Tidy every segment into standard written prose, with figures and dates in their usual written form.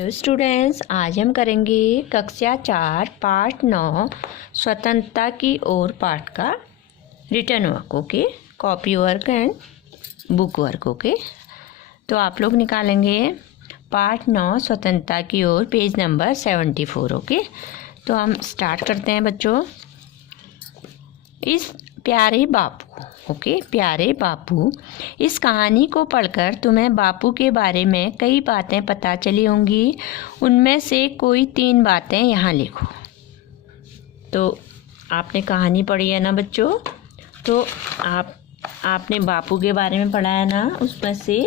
Hello students, आज हम करेंगे कक्षा 4 पार्ट 9 स्वतंत्रता की ओर पाठ का written work. Okay, copy work and book work. Okay, तो आप लोग निकालेंगे पार्ट 9 स्वतंत्रता की ओर, पेज नंबर 74। ओके, तो हम स्टार्ट करते हैं बच्चों। इस प्यारे बापू, ओके, प्यारे बापू, इस कहानी को पढ़कर तुम्हें बापू के बारे में कई बातें पता चली होंगी। उनमें से कोई 3 बातें यहाँ लिखो। तो आपने कहानी पढ़ी है ना बच्चों, तो आपने बापू के बारे में पढ़ा है ना, उसमें से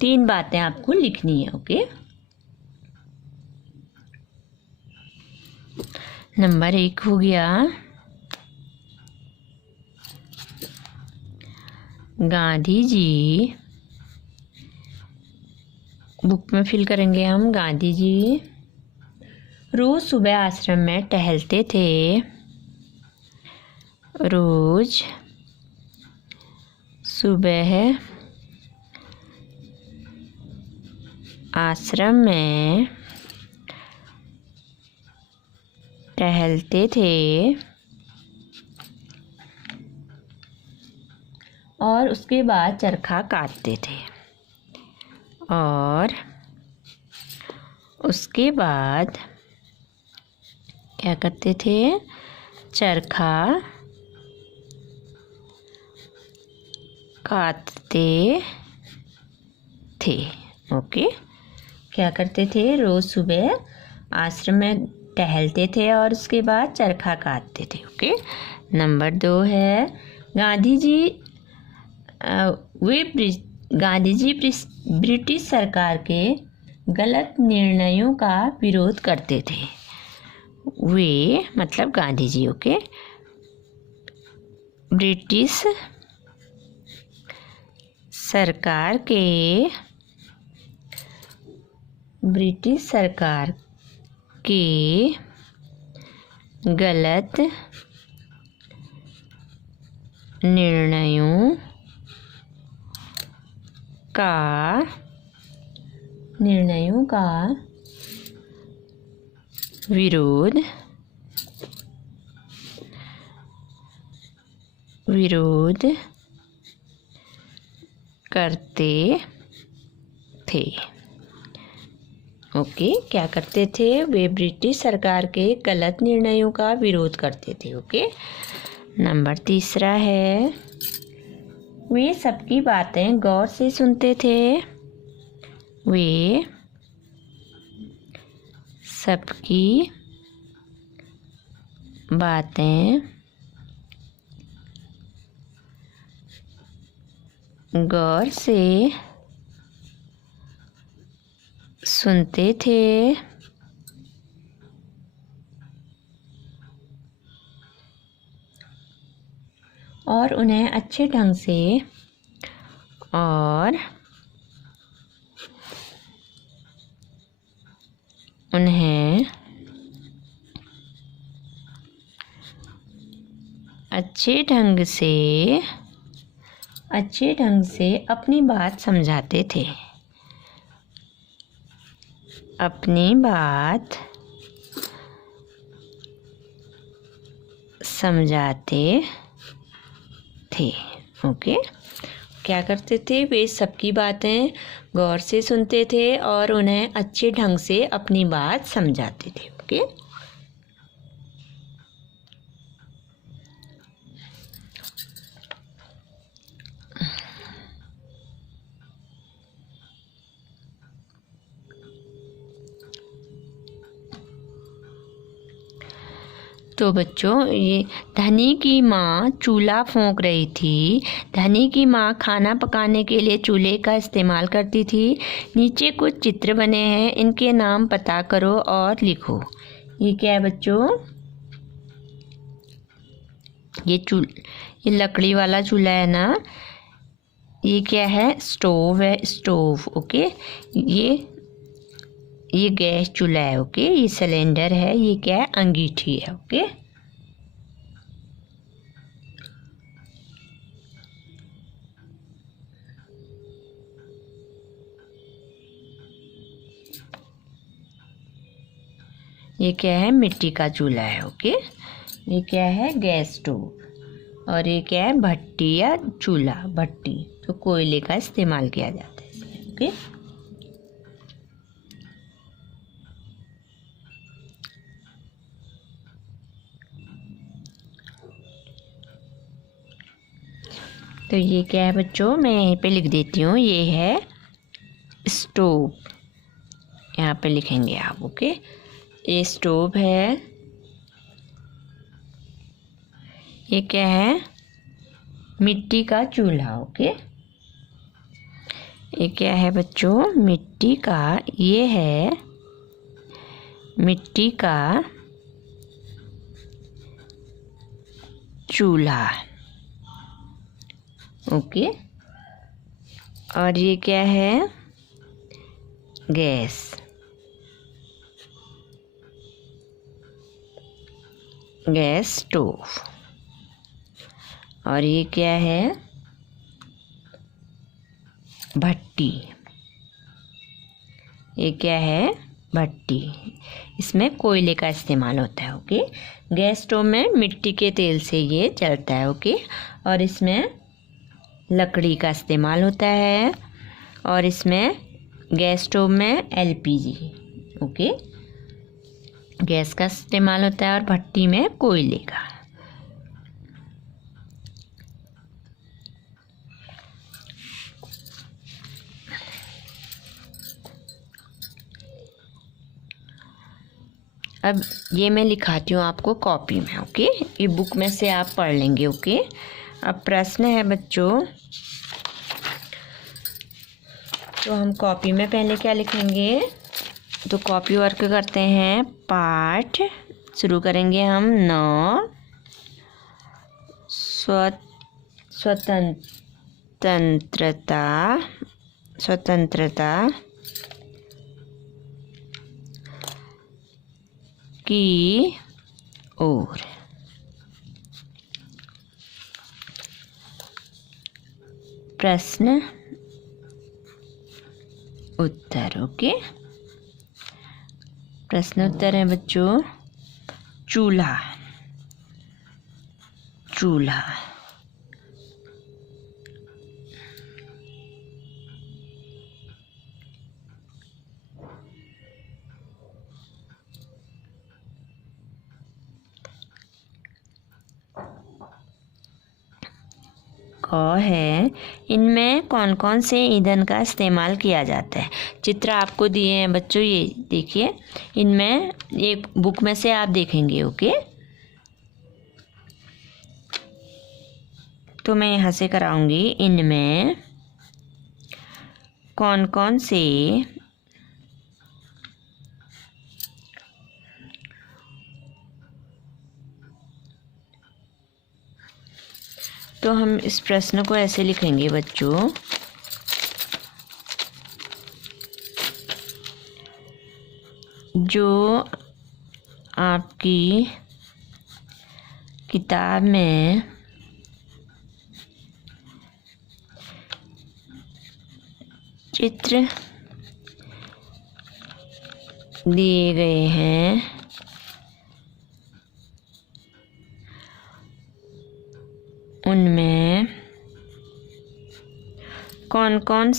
तीन बातें आपको लिखनी है। ओके, नंबर 1 हो गया गांधी जी। बुक में फिल करेंगे हम। गांधी जी रोज सुबह आश्रम में टहलते थे। रोज सुबह आश्रम में टहलते थे और उसके बाद चरखा काटते थे। और उसके बाद क्या करते थे? चरखा काटते थे। ओके, क्या करते थे? रोज सुबह आश्रम में टहलते थे और उसके बाद चरखा काटते थे। ओके, नंबर 2 है गांधी जी ब्रिटिश सरकार के गलत निर्णयों का विरोध करते थे। वे मतलब गांधी जी, ओके, ब्रिटिश सरकार के गलत निर्णयों का विरोध करते थे। ओके, क्या करते थे? वे ब्रिटिश सरकार के गलत निर्णयों का विरोध करते थे। ओके, नंबर 3 है वे सबकी बातें गौर से सुनते थे। वे सबकी बातें गौर से सुनते थे और उन्हें अच्छे ढंग से अपनी बात समझाते थे। ओके, क्या करते थे? वे सबकी बातें गौर से सुनते थे और उन्हें अच्छे ढंग से अपनी बात समझाते थे। ओके, तो बच्चों, ये धनी की माँ चूल्हा फूंक रही थी। धनी की माँ खाना पकाने के लिए चूल्हे का इस्तेमाल करती थी। नीचे कुछ चित्र बने हैं, इनके नाम पता करो और लिखो। ये क्या है बच्चों? ये लकड़ी वाला चूल्हा है ना। ये क्या है? स्टोव है, स्टोव। ओके, ये गैस चूल्हा है। ओके, ये सिलेंडर है। ये क्या है? अंगीठी है। ओके, ये क्या है, मिट्टी का चूल्हा है। ओके, ये क्या है, गैस स्टोव। और ये क्या है, भट्टी या चूल्हा, भट्टी तो कोयले का इस्तेमाल किया जाता है इसमें। ओके, तो ये क्या है बच्चों, मैं यहीं पे लिख देती हूँ, ये है स्टोव, यहाँ पे लिखेंगे आप। ओके, ये स्टोव है। ये क्या है, मिट्टी का चूल्हा। ओके, ये क्या है बच्चों, मिट्टी का, ये है मिट्टी का चूल्हा। ओके, और ये क्या है, गैस, गैस स्टोव। और ये क्या है, भट्टी। ये क्या है, भट्टी, इसमें कोयले का इस्तेमाल होता है। ओके, गैस स्टोव में मिट्टी के तेल से ये जलता है। ओके, और इसमें लकड़ी का इस्तेमाल होता है। और इसमें गैस स्टोव में एलपीजी, ओके, गैस का इस्तेमाल होता है। और भट्टी में कोयले का। अब ये मैं लिखाती हूँ आपको कॉपी में। ओके, ये बुक में से आप पढ़ लेंगे। ओके, अब प्रश्न है बच्चों, तो हम कॉपी में पहले क्या लिखेंगे, तो कॉपी वर्क करते हैं। पाठ शुरू करेंगे हम। 9 स्वतंत्रता की ओर। प्रश्न उत्तर। ओके, प्रश्न उत्तर है बच्चों, चूल्हा, चूल्हा। है, इनमें कौन कौन से ईंधन का इस्तेमाल किया जाता है। चित्र आपको दिए हैं बच्चों, ये देखिए, इनमें एक बुक में से आप देखेंगे। ओके, तो मैं यहाँ से कराऊंगी, इनमें कौन कौन से तो हम इस प्रश्न को ऐसे लिखेंगे बच्चों, जो आपकी किताब में चित्र दिए गए हैं उनमें कौन कौन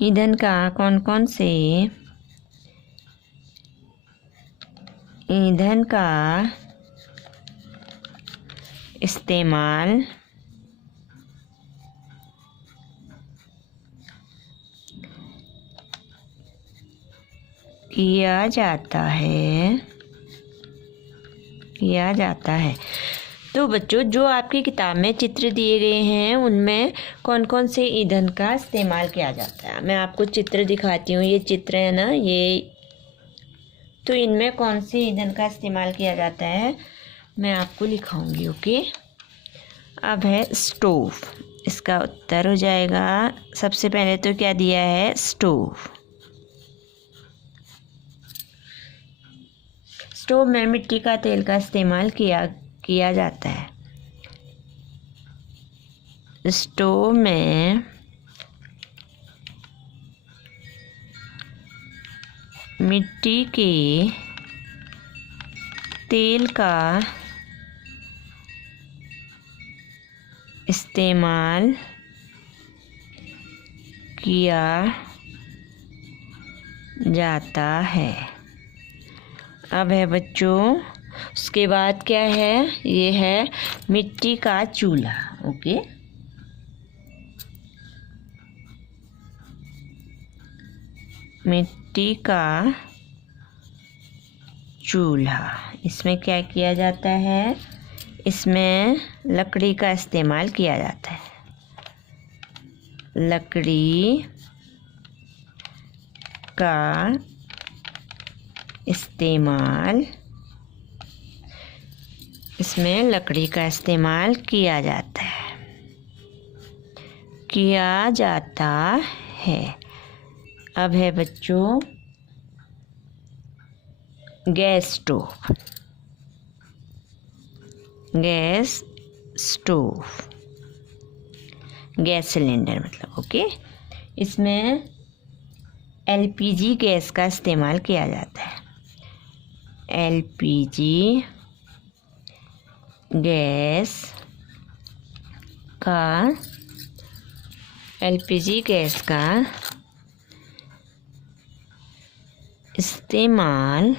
ईंधन का कौन से ईंधन का इस्तेमाल किया जाता है। तो बच्चों, जो आपकी किताब में चित्र दिए गए हैं उनमें कौन कौन से ईंधन का इस्तेमाल किया जाता है, मैं आपको चित्र दिखाती हूँ। ये चित्र है ना, ये, तो इनमें कौन से ईंधन का इस्तेमाल किया जाता है मैं आपको लिखाऊंगी। ओके, अब है स्टोव, इसका उत्तर हो जाएगा, सबसे पहले तो क्या दिया है, स्टोव। स्टोव में मिट्टी का तेल का इस्तेमाल किया जाता है। स्टोव में मिट्टी के तेल का इस्तेमाल किया जाता है। अब है बच्चों, उसके बाद क्या है, ये है मिट्टी का चूल्हा। ओके, मिट्टी का चूल्हा, इसमें क्या किया जाता है, इसमें लकड़ी का इस्तेमाल किया जाता है। लकड़ी का इस्तेमाल, इसमें लकड़ी का इस्तेमाल किया जाता है। अब है बच्चों गैस स्टोव। गैस सिलेंडर मतलब। ओके, इसमें एलपीजी गैस का इस्तेमाल किया जाता है। एलपीजी गैस का इस्तेमाल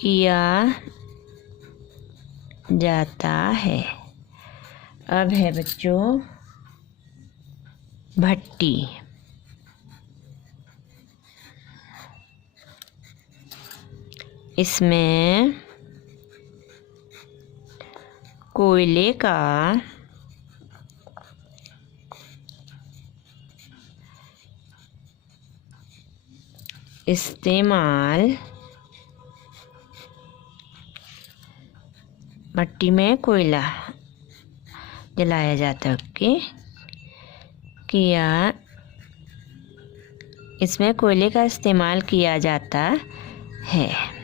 किया जाता है। अब है बच्चों भट्टी। इसमें कोयले का इस्तेमाल, भट्टी में कोयला जलाया जाता है। ओके, इसमें कोयले का इस्तेमाल किया जाता है।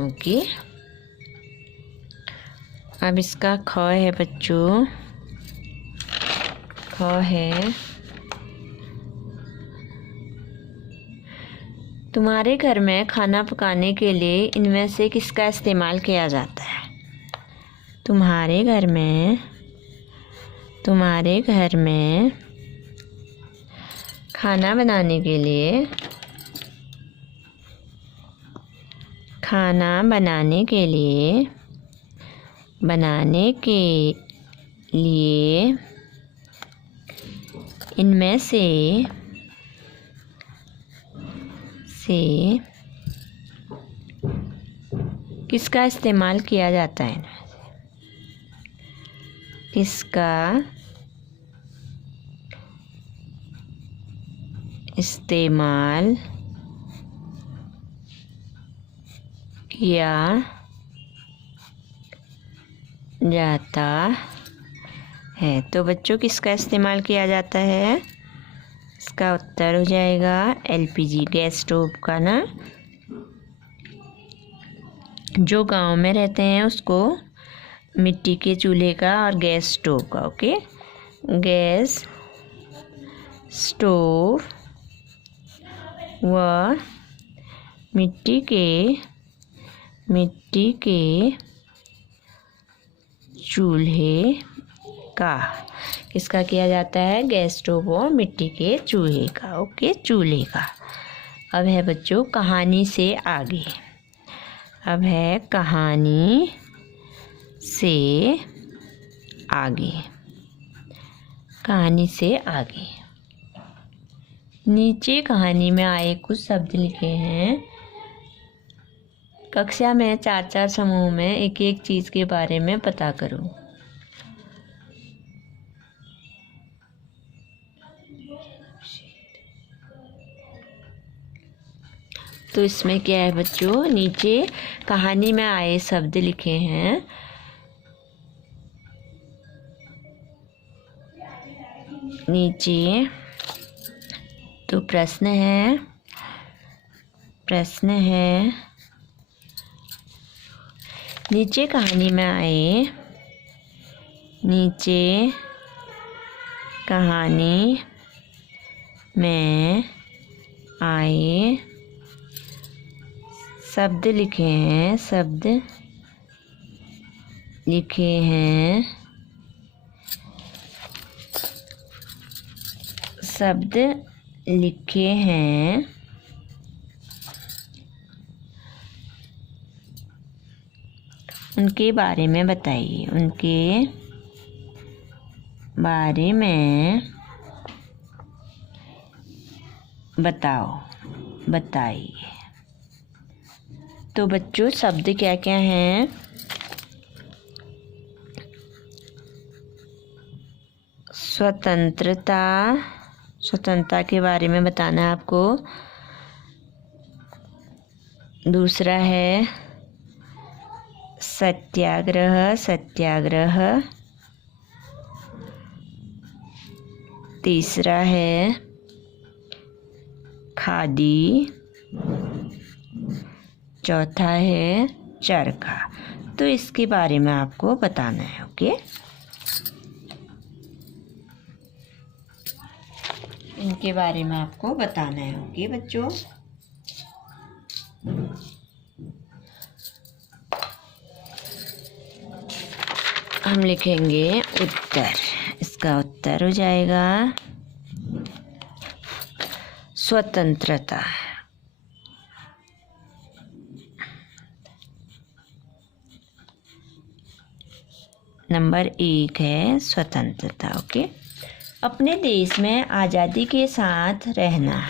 ओके, अब इसका ख है बच्चों, ख है तुम्हारे घर में खाना पकाने के लिए इनमें से किसका इस्तेमाल किया जाता है। तुम्हारे घर में खाना बनाने के लिए इनमें से किसका इस्तेमाल किया जाता है। किसका इस्तेमाल किया जाता है। तो बच्चों किसका इस्तेमाल किया जाता है, इसका उत्तर हो जाएगा एलपीजी गैस स्टोव का ना। जो गांव में रहते हैं उसको मिट्टी के चूल्हे का और गैस स्टोव का। ओके, गैस स्टोव व मिट्टी के चूल्हे का किसका किया जाता है, गैस स्टोव और मिट्टी के चूल्हे का। ओके, चूल्हे का। अब है बच्चों कहानी से आगे। अब है कहानी से आगे। नीचे कहानी में आए कुछ शब्द लिखे हैं। कक्षा में 4-4 समूह में एक एक चीज़ के बारे में पता करो। तो इसमें क्या है बच्चों, नीचे कहानी में आए शब्द लिखे हैं। नीचे तो प्रश्न है, प्रश्न है, नीचे कहानी में आए, नीचे कहानी में आए शब्द लिखे हैं, शब्द लिखे हैं, शब्द लिखे हैं, उनके बारे में बताइए, उनके बारे में बताइए। तो बच्चों शब्द क्या क्या हैं? स्वतंत्रता, स्वतंत्रता के बारे में बताना है आपको। दूसरा है सत्याग्रह, सत्याग्रह। तीसरा है खादी। चौथा है चरखा। तो इसके बारे में आपको बताना है। ओके, इनके बारे में आपको बताना है। ओके बच्चों, हम लिखेंगे उत्तर। इसका उत्तर हो जाएगा स्वतंत्रता। नंबर 1 है स्वतंत्रता। ओके, अपने देश में आज़ादी के साथ रहना।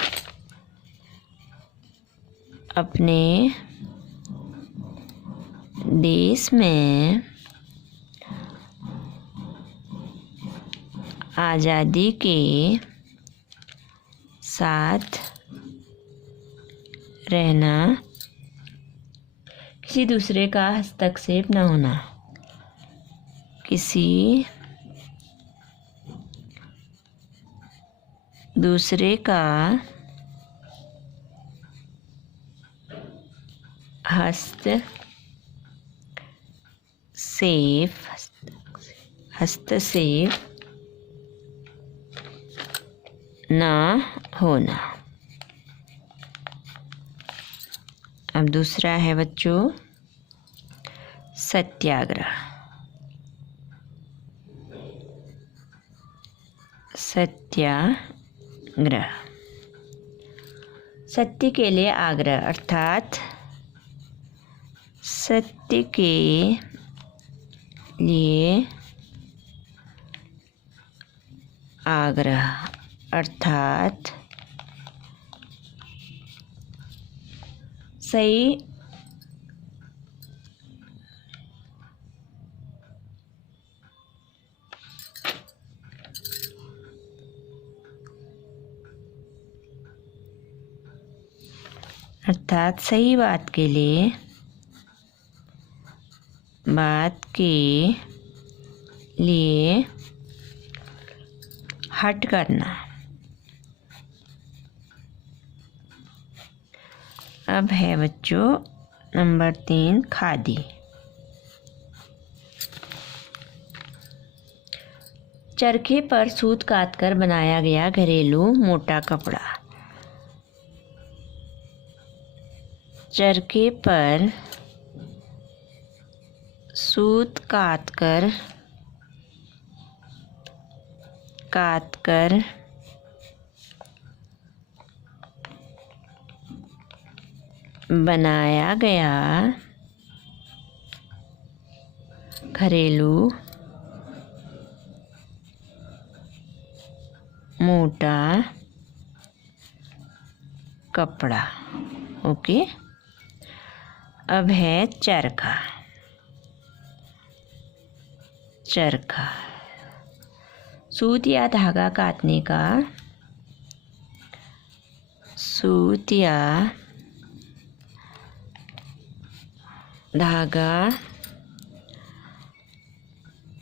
अपने देश में आज़ादी के साथ रहना, किसी दूसरे का हस्तक्षेप न होना, किसी दूसरे का हस्तक्षेप ना होना। अब दूसरा है बच्चों सत्याग्रह। सत्याग्रह, सत्य के लिए आग्रह, अर्थात सत्य के लिए आग्रह, अर्थात सही बात के लिए हट करना। अब है बच्चों नंबर 3 खादी। चरखे पर सूत काटकर बनाया गया घरेलू मोटा कपड़ा। चरखे पर सूत काटकर बनाया गया घरेलू मोटा कपड़ा। ओके, अब है चरखा। चरखा सूत या धागा काटने का, सूत या धागा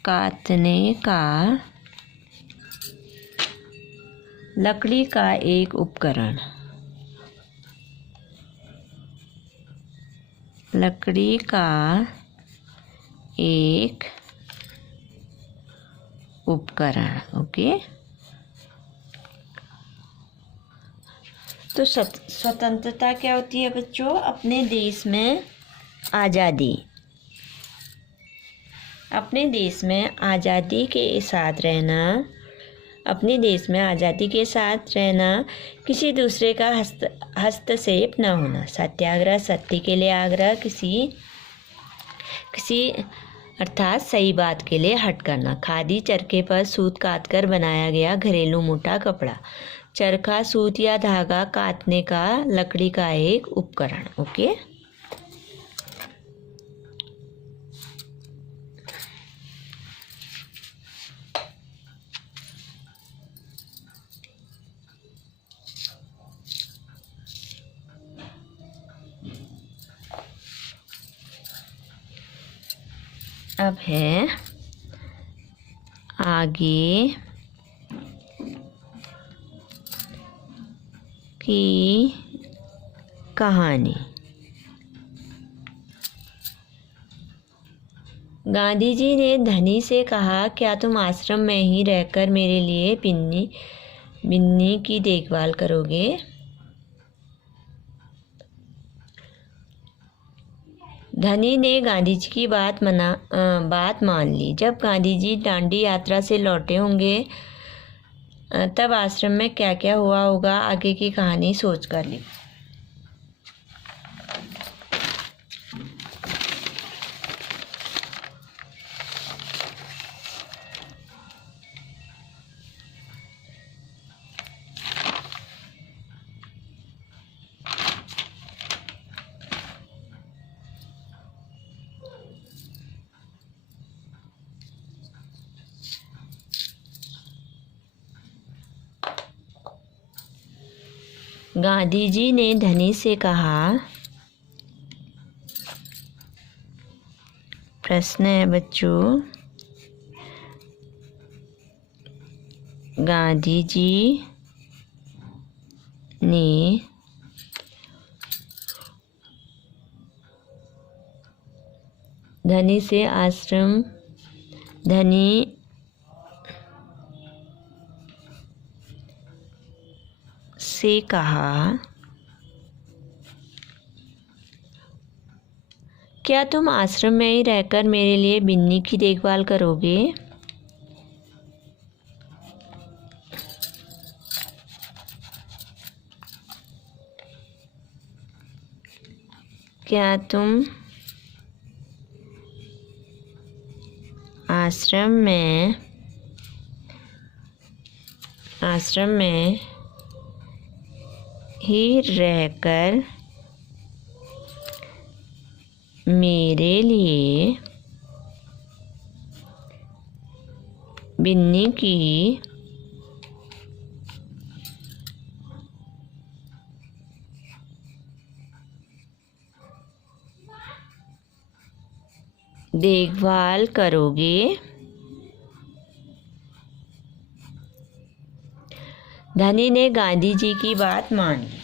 काटने का लकड़ी का एक उपकरण। लकड़ी का एक उपकरण। ओके, तो स्वतंत्रता क्या होती है बच्चों? अपने देश में आज़ादी, अपने देश में आज़ादी के साथ रहना, अपने देश में आज़ादी के साथ रहना, किसी दूसरे का हस्तक्षेप न होना। सत्याग्रह, सत्य के लिए आग्रह, किसी अर्थात सही बात के लिए हट करना। खादी, चरखे पर सूत काटकर बनाया गया घरेलू मोटा कपड़ा। चरखा सूत या धागा काटने का लकड़ी का एक उपकरण। ओके, अब है आगे की कहानी। गांधी जी ने धनी से कहा, क्या तुम आश्रम में ही रहकर मेरे लिए बिन्नी की देखभाल करोगे? धनी ने गांधी जी की बात मान ली। जब गांधी जी दांडी यात्रा से लौटे होंगे तब आश्रम में क्या क्या हुआ होगा, आगे की कहानी सोच कर ली। गांधी जी ने धनी से कहा, प्रश्न है बच्चों, गांधी जी ने धनी से कहा, क्या तुम आश्रम में ही रहकर मेरे लिए बिन्नी की देखभाल करोगे? क्या तुम आश्रम में ही रहकर मेरे लिए बिन्नी की देखभाल करोगे? धनी ने गांधी जी की बात मान ली।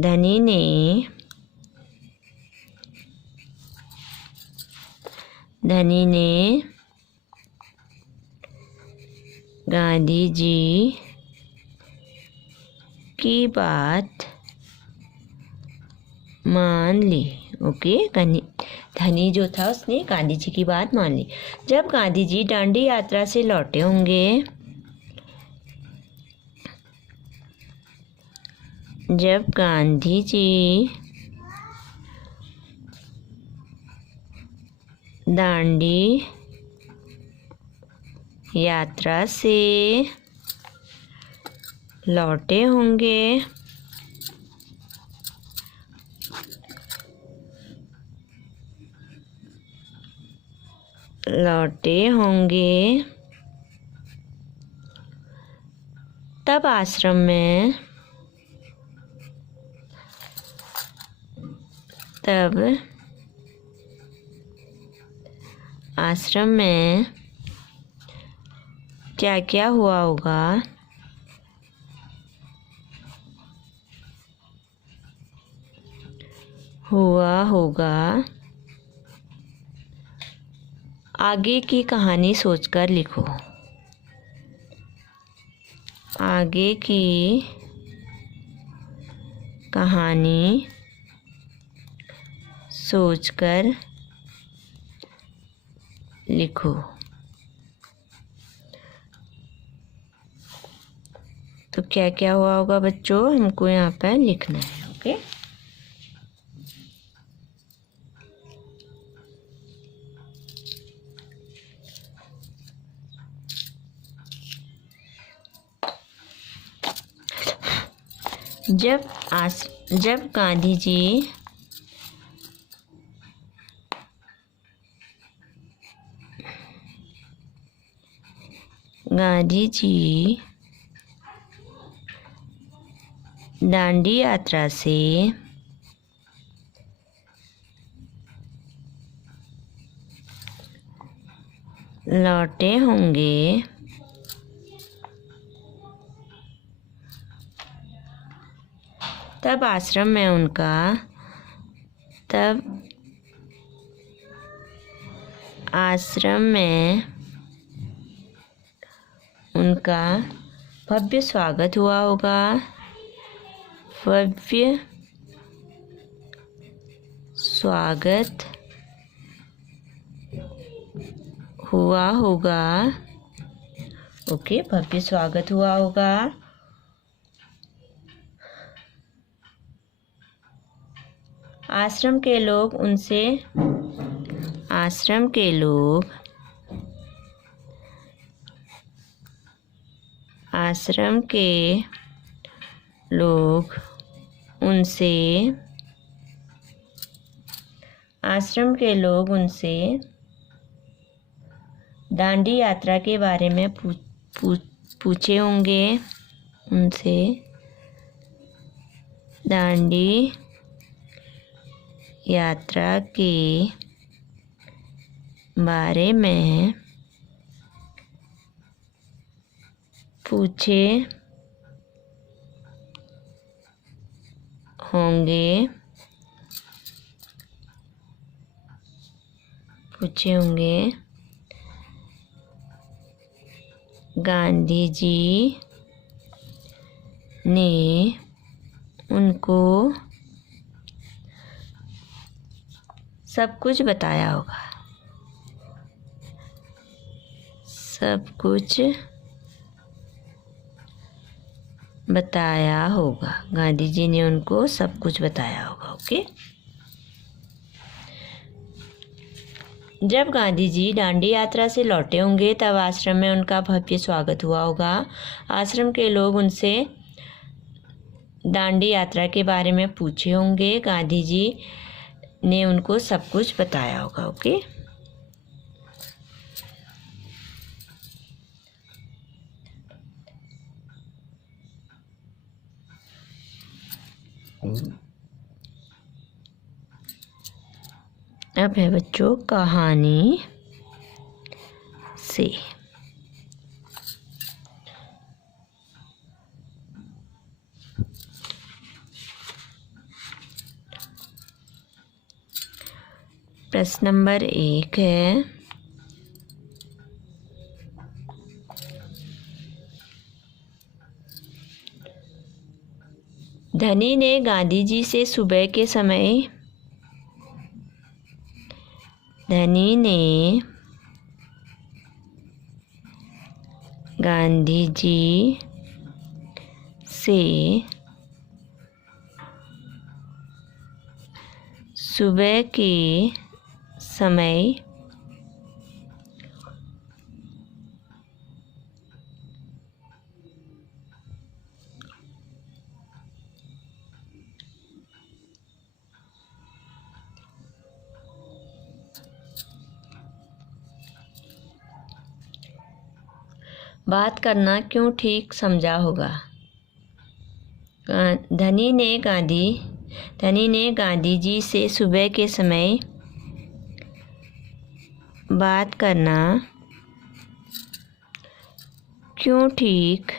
धनी ने गांधी जी की बात मान ली। ओके, धनी जो था उसने गांधी जी की बात मान ली। जब गांधी जी दांडी यात्रा से लौटे होंगे, जब गांधी जी दांडी यात्रा से लौटे होंगे, तब आश्रम में क्या क्या हुआ होगा, हुआ होगा। आगे की कहानी सोचकर लिखो। आगे की कहानी सोचकर लिखो। तो क्या क्या हुआ होगा बच्चों, हमको यहाँ पर लिखना है। ओके, जब गांधी जी दांडी यात्रा से लौटे होंगे तब आश्रम में उनका भव्य स्वागत हुआ होगा। भव्य स्वागत हुआ होगा। ओके, भव्य स्वागत हुआ होगा। आश्रम के लोग उनसे दांडी यात्रा के बारे में पूछे होंगे। उनसे दांडी यात्रा के बारे में पूछे होंगे। गांधी जी ने उनको सब कुछ बताया होगा। गांधी जी ने उनको सब कुछ बताया होगा। ओके, जब गांधी जी दांडी यात्रा से लौटे होंगे तब आश्रम में उनका भव्य स्वागत हुआ होगा। आश्रम के लोग उनसे दांडी यात्रा के बारे में पूछे होंगे। गांधी जी ने उनको सब कुछ बताया होगा। ओके, अब है बच्चों कहानी से। प्रश्न नंबर 1 है, धनी ने गांधी जी से सुबह के समय बात करना क्यों ठीक समझा होगा। धनी ने गांधी जी से सुबह के समय बात करना क्यों ठीक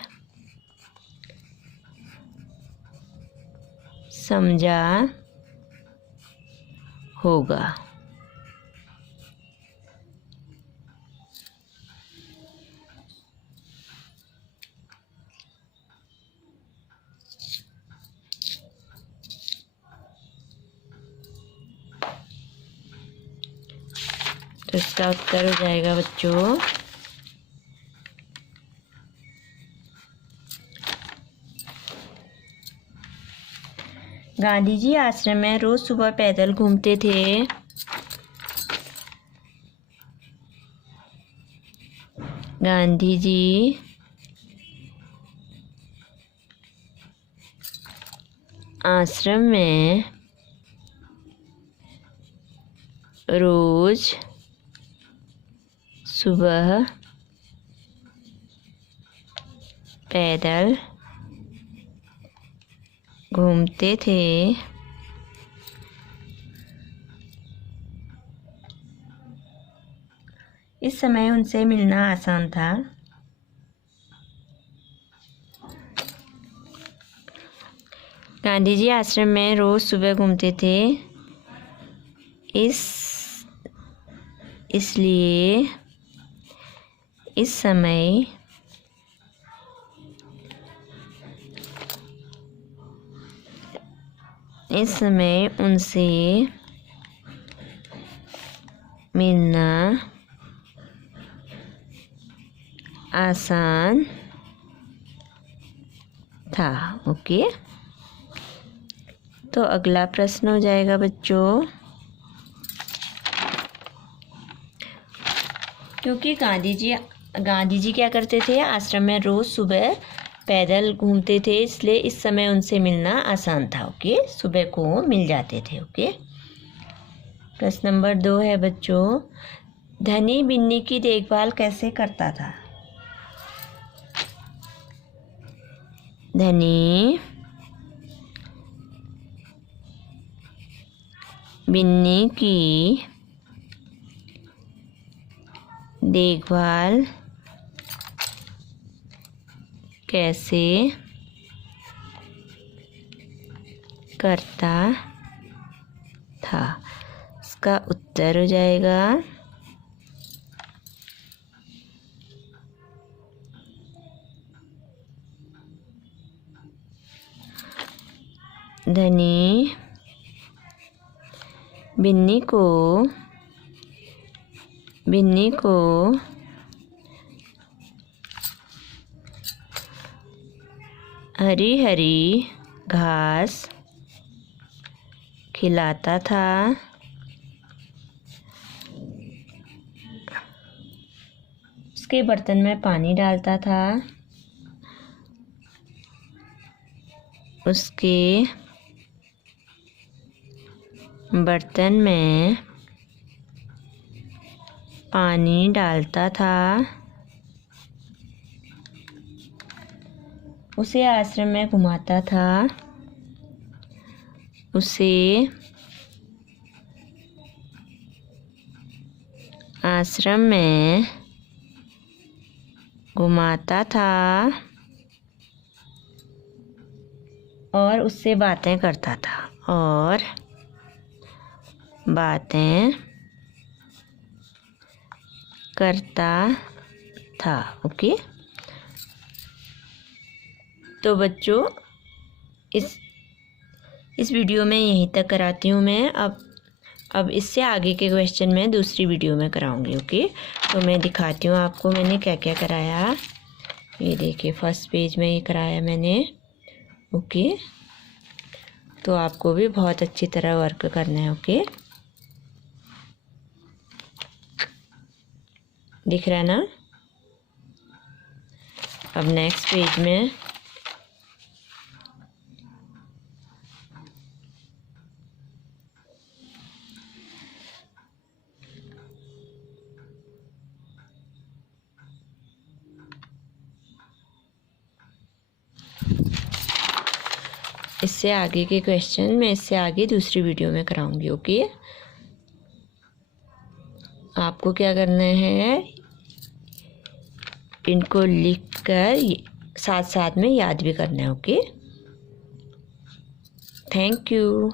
समझा होगा। तो इसका उत्तर हो जाएगा बच्चों गांधी जी आश्रम में रोज सुबह पैदल घूमते थे। गांधी जी आश्रम में रोज सुबह पैदल घूमते थे। इस समय उनसे मिलना आसान था। गांधी जी आश्रम में रोज सुबह घूमते थे इसलिए इस समय उनसे मिलना आसान था। ओके, तो अगला प्रश्न हो जाएगा बच्चों, क्योंकि गांधी जी क्या करते थे, आश्रम में रोज सुबह पैदल घूमते थे, इसलिए इस समय उनसे मिलना आसान था। ओके, सुबह को मिल जाते थे। ओके, प्रश्न नंबर 2 है बच्चों, धनी बिन्नी की देखभाल कैसे करता था? धनी बिन्नी की देखभाल कैसे करता था? इसका उत्तर हो जाएगा धनी बिन्नी को हरी हरी घास खिलाता था। उसके बर्तन में पानी डालता था। उसके बर्तन में पानी डालता था। उसे आश्रम में घुमाता था। उसे आश्रम में घुमाता था और उससे बातें करता था। ओके, तो बच्चों इस वीडियो में यहीं तक कराती हूँ मैं। अब इससे आगे के क्वेश्चन मैं दूसरी वीडियो में कराऊंगी। ओके, तो मैं दिखाती हूँ आपको मैंने क्या क्या कराया। ये देखिए, फर्स्ट पेज में ये कराया मैंने। ओके, तो आपको भी बहुत अच्छी तरह वर्क करना है। ओके, दिख रहा है ना? अब नेक्स्ट पेज में इससे आगे के क्वेश्चन मैं इससे आगे दूसरी वीडियो में कराऊंगी। ओके, आपको क्या करना है, इनको लिखकर साथ साथ में याद भी करना है। Okay, thank you.